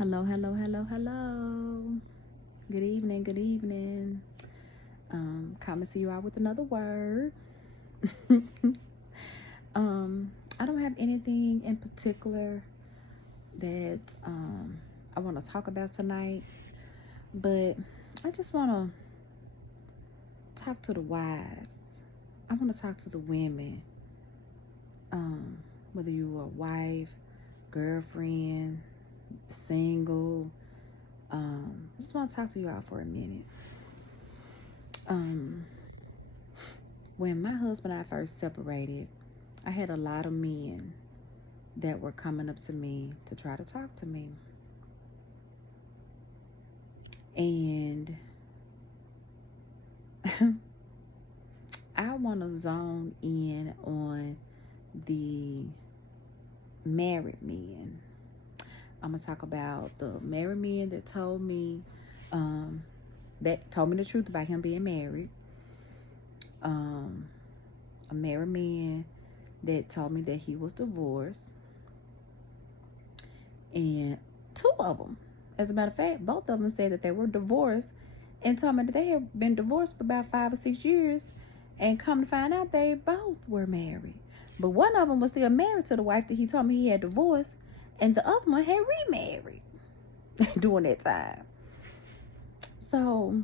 Hello, hello, hello, hello. Good evening, good evening. Coming to you out with another word. um, I don't have anything in particular that I want to talk about tonight, but I just want to talk to the wives. I want to talk to the women. Um, whether you are a wife, girlfriend, single, I just want to talk to you out for a minute. Um, when my husband and I first separated, I had a lot of men that were coming up to me to try to talk to me. And I want to zone in on the married men. I'm going to talk about the married men um, that told me the truth about him being married. A married man that told me that he was divorced. And two of them, as a matter of fact, both of them said that they were divorced and told me that they had been divorced for about 5 or 6 years. And come to find out, they both were married. But one of them was still married to the wife that he told me he had divorced, and the other one had remarried during that time. So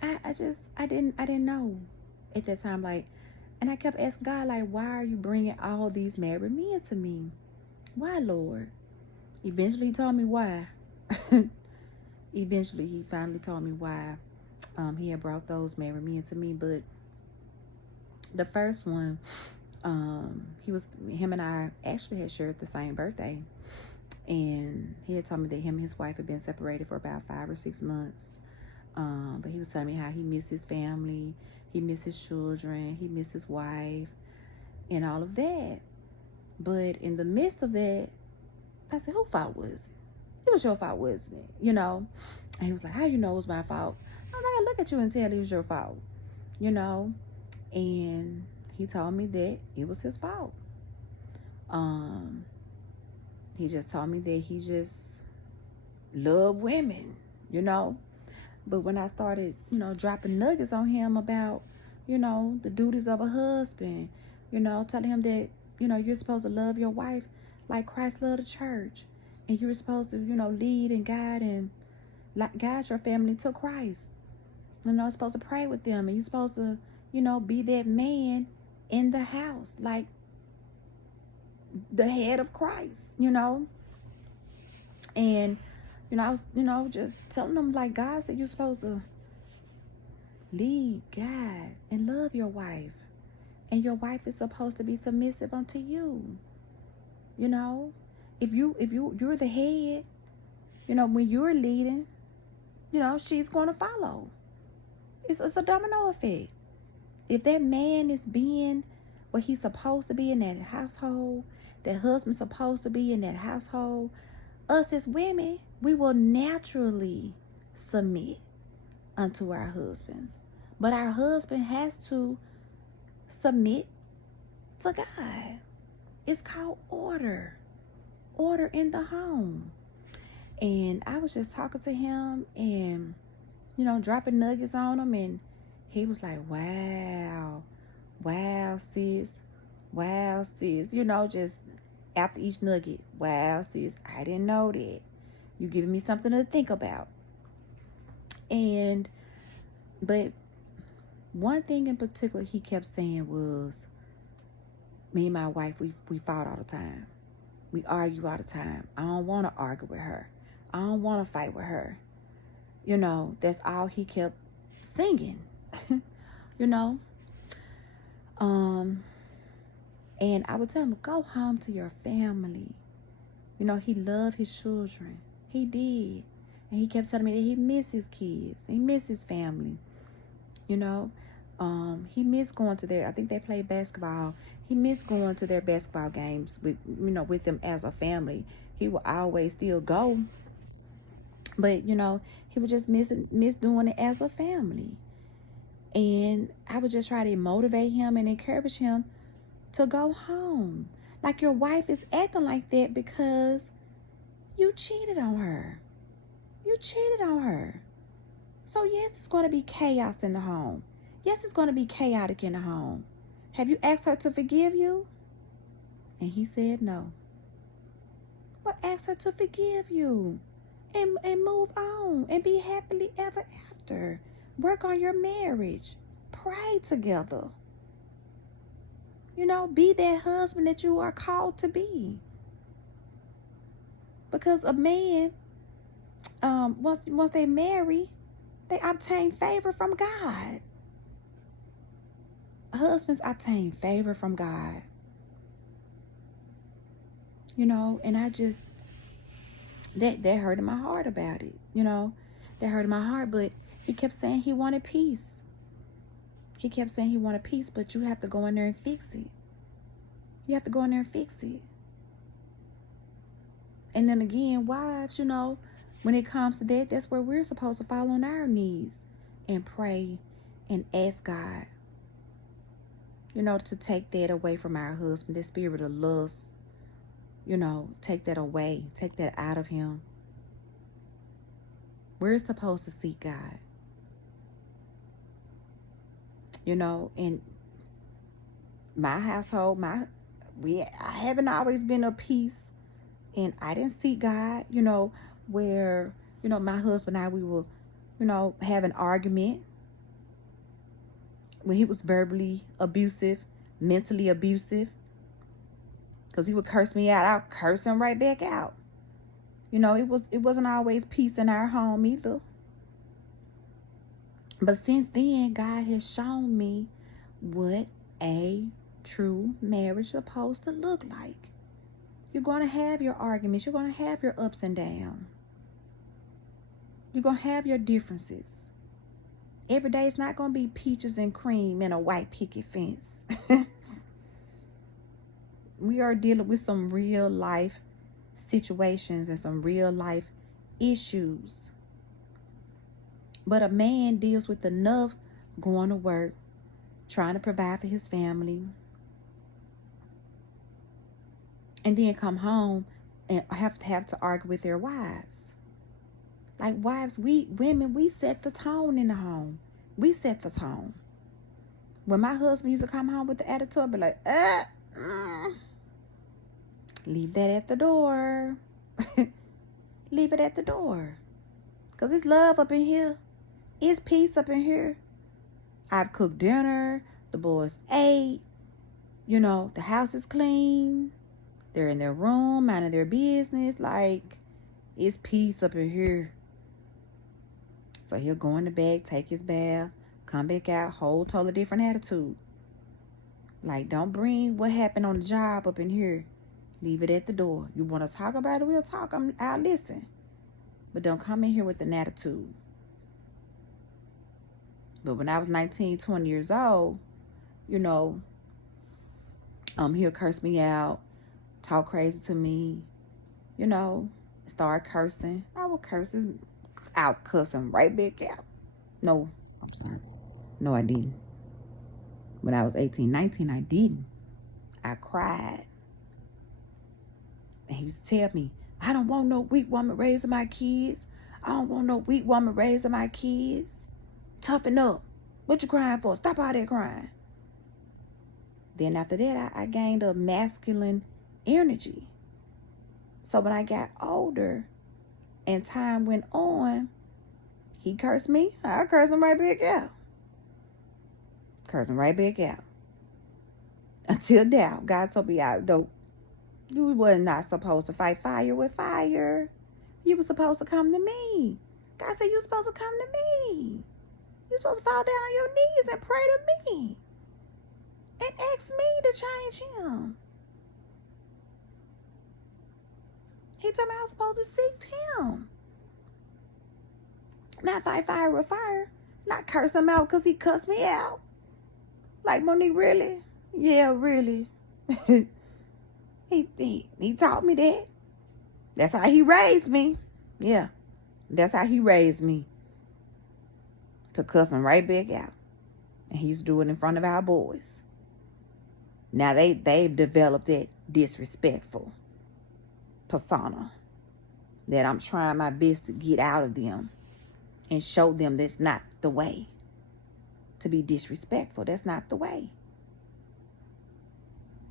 I didn't know at that time, like, and I kept asking God, like, why are you bringing all these married men to me? Why, Lord? Eventually, he told me why. Eventually, he finally told me why he had brought those married men to me. But the first one, him and I actually had shared the same birthday. And he had told me that him and his wife had been separated for about 5 or 6 months. But he was telling me how he missed his family, he missed his children, he missed his wife, and all of that. But in the midst of that, I said, whose fault was it? It was your fault, wasn't it? And he was like, how you know it was my fault? I'm not gonna look at you and tell it was your fault, you know? And he told me that it was his fault. Um, he just told me that he just loved women, you know? But when I started, dropping nuggets on him about, the duties of a husband, telling him that, you're supposed to love your wife like Christ loved the church. And you're supposed to, lead and guide and guide your family to Christ. Supposed to pray with them. And you're supposed to, be that man in the house, like the head of Christ, And, I was, just telling them, like, God said you're supposed to lead, guide, and love your wife. And your wife is supposed to be submissive unto you. You know, if you're the head, when you're leading, she's going to follow. It's a domino effect. If that man is being what he's supposed to be in that household, that husband's supposed to be in that household, us as women, we will naturally submit unto our husbands. But our husband has to submit to God. It's called order. Order in the home. And I was just talking to him and, dropping nuggets on him. And he was like, wow, sis. Wow, sis. Just after each nugget, wow, sis, I didn't know that. You giving me something to think about. But one thing in particular he kept saying was, me and my wife, we fought all the time. We argue all the time. I don't want to argue with her. I don't want to fight with her. That's all he kept singing. you know. And I would tell him, go home to your family. He loved his children. He did. And he kept telling me that he missed his kids. He missed his family. He missed going to I think they played basketball. He missed going to their basketball games with them as a family. He would always still go. But, he would just miss doing it as a family. And I would just try to motivate him and encourage him to go home. Like, your wife is acting like that because You cheated on her. You cheated on her. So yes, it's going to be chaos in the home. Yes, it's going to be chaotic in the home. Have you asked her to forgive you? And he said no. But ask her to forgive you and move on and be happily ever after. Work on your marriage. Pray together. You know, be that husband that you are called to be. Because a man, once they marry, they obtain favor from God. Husbands obtain favor from God. You know, and I just, that hurted my heart about it. You know, that hurted my heart. But he kept saying he wanted peace. He kept saying he wanted peace, but you have to go in there and fix it. You have to go in there and fix it. And then again, wives, you know, when it comes to that, that's where we're supposed to fall on our knees and pray and ask God, you know, to take that away from our husband, that spirit of lust, you know, take that away, take that out of him. We're supposed to seek God. You know, in my household, I haven't always been at peace, and I didn't seek God, you know, where, you know, my husband and I, we will, you know, have an argument when he was verbally abusive, mentally abusive, because he would curse me out. I'll curse him right back out. You know, it wasn't always peace in our home either. But since then, God has shown me what a true marriage is supposed to look like. You're going to have your arguments. You're going to have your ups and downs. You're going to have your differences. Every day it's not going to be peaches and cream and a white picket fence. We are dealing with some real life situations and some real life issues. But a man deals with enough going to work, trying to provide for his family, and then come home and have to argue with their wives. Like wives, women, we set the tone in the home. We set the tone. When my husband used to come home with the attitude, I'd be like, leave that at the door. Leave it at the door. Because it's love up in here. It's peace up in here. I've cooked dinner. The boys ate. You know, the house is clean. They're in their room, minding their business. Like, it's peace up in here. So he'll go in the bed, take his bath, come back out, whole totally different attitude. Like, don't bring what happened on the job up in here. Leave it at the door. You want to talk about it? We'll talk. I'll listen. But don't come in here with an attitude. But when I was 19, 20 years old, you know, he'll curse me out, talk crazy to me, you know, start cursing. I would curse him out, cuss him right back out. No, I'm sorry. No, I didn't. When I was 18, 19, I didn't. I cried. And he used to tell me, I don't want no weak woman raising my kids. I don't want no weak woman raising my kids. Toughen up. What you crying for? Stop all that crying. Then after that, I gained a masculine energy. So when I got older and time went on, he cursed me. I cursed him right back out. Cursed him right back out. Until now, God told me, you were not supposed to fight fire with fire. You were supposed to come to me. God said you're supposed to come to me. You're supposed to fall down on your knees and pray to me. And ask me to change him. He told me I was supposed to seek him. Not fight fire with fire. Not curse him out because he cussed me out. Like, Monique, really? Yeah, really. He taught me that. That's how he raised me. Yeah. That's how he raised me. To cuss him right back out. And he's doing it in front of our boys. Now they've developed that disrespectful persona. that I'm trying my best to get out of them and show them that's not the way. To be disrespectful, that's not the way.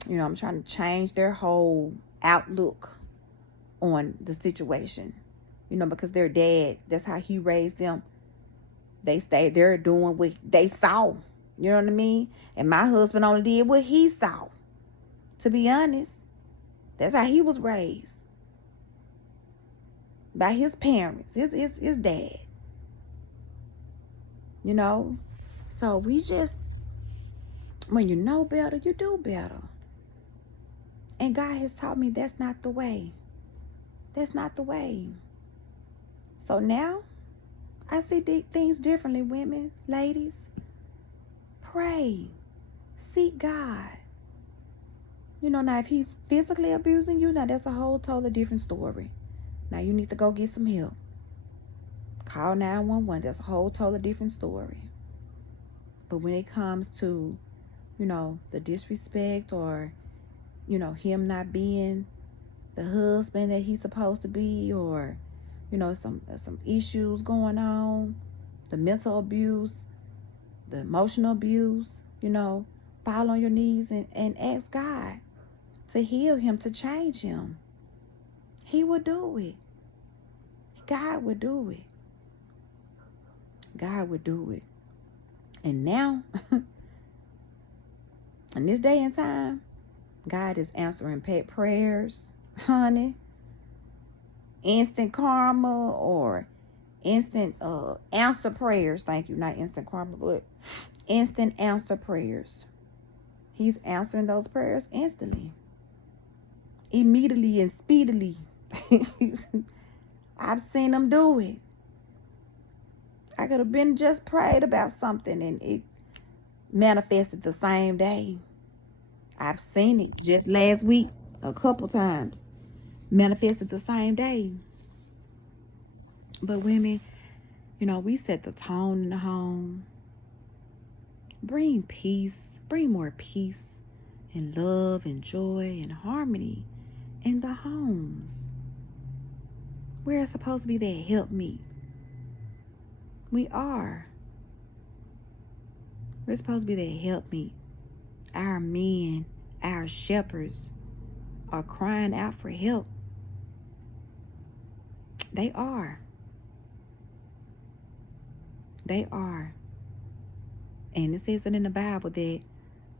You know, I'm trying to change their whole outlook on the situation. You know, because their dad, that's how he raised them. They stayed there doing what they saw. You know what I mean? And my husband only did what he saw. To be honest, that's how he was raised. By his parents, his dad. You know? So we just, when you know better, you do better. And God has taught me that's not the way. That's not the way. So now, I see things differently, women, ladies. Pray. Seek God. You know, now if he's physically abusing you, now that's a whole totally different story. Now you need to go get some help. Call 911. That's a whole totally different story. But when it comes to, you know, the disrespect or, you know, him not being the husband that he's supposed to be, or, you know, some issues going on, the mental abuse, the emotional abuse, you know, fall on your knees and ask God to heal him, to change him. He will do it. God will do it. God will do it. And now, in this day and time, God is answering pet prayers, honey. Instant karma or instant answer prayers. Thank you. Not instant karma, but instant answer prayers. He's answering those prayers instantly. Immediately and speedily. I've seen him do it. I could have been just prayed about something and it manifested the same day. I've seen it just last week a couple times. Manifested the same day. But women, you know, we set the tone in the home. Bring peace. Bring more peace and love and joy and harmony in the homes. We're supposed to be there to help me. We are. We're supposed to be there to help me. Our men, our shepherds are crying out for help. They are. They are. And it says it in the Bible that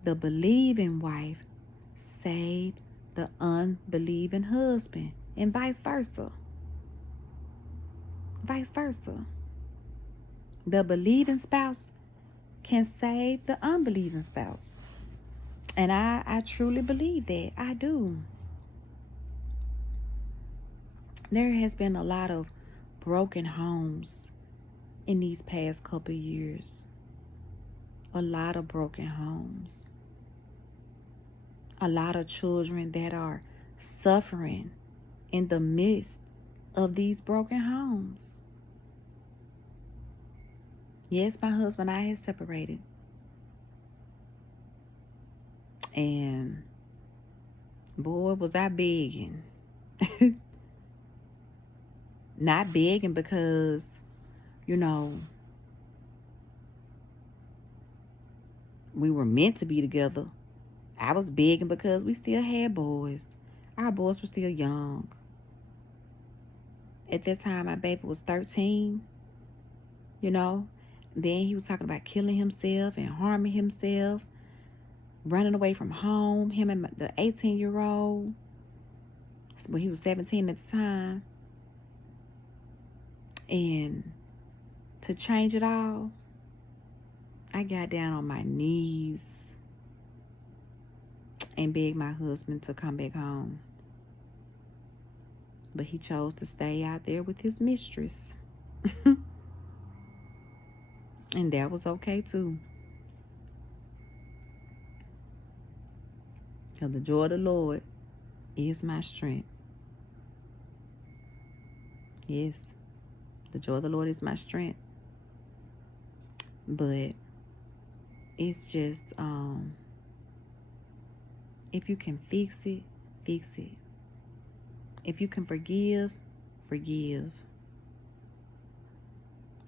the believing wife saved the unbelieving husband, and vice versa. Vice versa. The believing spouse can save the unbelieving spouse. And I truly believe that. I do. There has been a lot of broken homes in these past couple years. A lot of broken homes. A lot of children that are suffering in the midst of these broken homes. Yes, my husband and I had separated. And boy, was I begging. Not begging because, you know, we were meant to be together. I was begging because we still had boys. Our boys were still young. At that time, my baby was 13, you know. Then he was talking about killing himself and harming himself, running away from home, him and the 18-year-old. Well, he was 17 at the time. And to change it all, I got down on my knees and begged my husband to come back home. But he chose to stay out there with his mistress. And that was okay too. Because the joy of the Lord is my strength. Yes, the joy of the Lord is my strength. But it's just, if you can fix it, fix it. If you can forgive, forgive.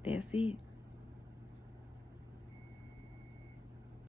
That's it.